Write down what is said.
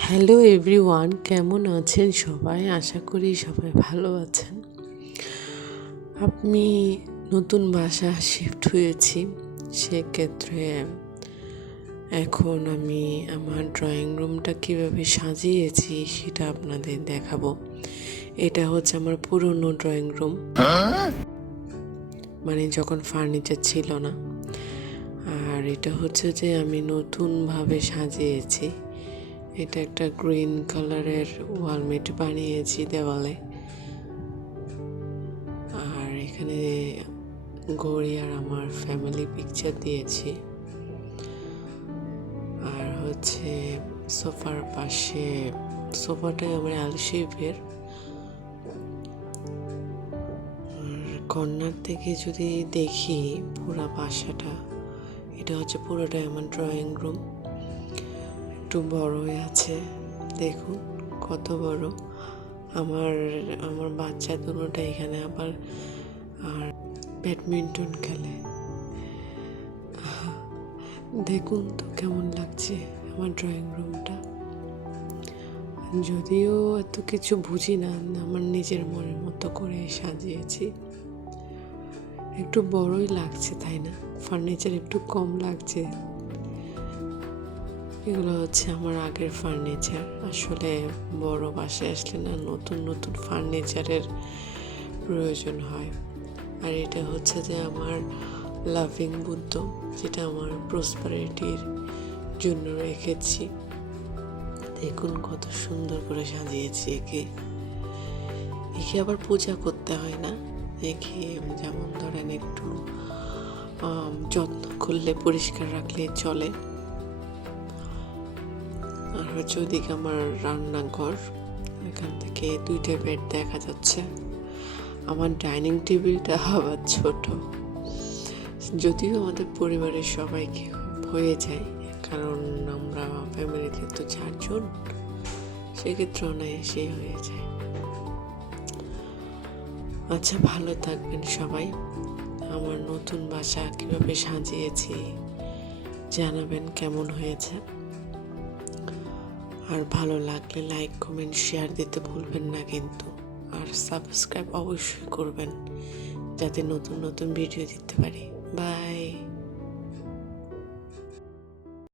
Hello everyone, কেমন আছেন সবাই? আশা করি সবাই ভালো আছেন। আমি নতুন বাসা শিফট হয়েছি, সেক্ষেত্রে এখন আমি আমার ড্রয়িং রুমটা কীভাবে সাজিয়েছি সেটা আপনাদের দেখাবো। এটা হচ্ছে আমার পুরনো ড্রয়িং রুম, মানে যখন ফার্নিচার ছিল না। আর এটা হচ্ছে যে আমি নতুনভাবে সাজিয়েছি। এটা একটা গ্রিন কালারের ওয়ালমেট বানিয়েছি দেওয়ালে। আর এখানে ঘড়ি আর আমার ফ্যামিলি পিকচার দিয়েছি। আর হচ্ছে সোফার পাশে, সোফাটাই আমার এল শেপের। আর কর্নার থেকে যদি দেখি পুরো বাসাটা, এটা হচ্ছে পুরোটাই আমার ড্রয়িং রুম। একটু বড়ই আছে, দেখুন কত বড়। আমার বাচ্চা দুটোটা এখানে আবার আর ব্যাডমিন্টন খেলে। দেখুন তো কেমন লাগছে আমার ড্রয়িং রুমটা। যদিও এত কিছু বুঝি না, আমার নিজের মনের মতো করে সাজিয়েছি। একটু বড়ই লাগছে, তাই না? ফার্নিচার একটু কম লাগছে। এগুলো হচ্ছে আমার আগের ফার্নিচার। আসলে বড় বাসায় আসলে না নতুন নতুন ফার্নিচারের প্রয়োজন হয়। আর এটা হচ্ছে যে আমার লাভিং বুদ্ধ, যেটা আমার প্রসপারিটির জন্য রেখেছি। দেখুন কত সুন্দর করে সাজিয়েছি একে। আবার পূজা করতে হয় না। একে যেমন ধরেন একটু যত্ন করলে, পরিষ্কার রাখলে চলে। আর হচ্ছে ওদিকে আমার রান্নাঘর, এখান থেকে 2টা বেড দেখা যাচ্ছে। আমার ডাইনিং টেবিলটা আবার ছোট, যদিও আমাদের পরিবারের সবাইকে হয়ে যায়, কারণ আমরা ফ্যামিলিতে তো 4 জন, সেক্ষেত্রে অনায়াসেই হয়ে যায়। আচ্ছা, ভালো থাকবেন সবাই। আমার নতুন বাসা কিভাবে সাজিয়েছি জানাবেন কেমন হয়েছে। আর ভালো লাগলে লাইক, কমেন্ট, শেয়ার দিতে ভুলবেন না কিন্তু। আর সাবস্ক্রাইব অবশ্যই করবেন, যাতে নতুন নতুন ভিডিও দিতে পারি। বাই।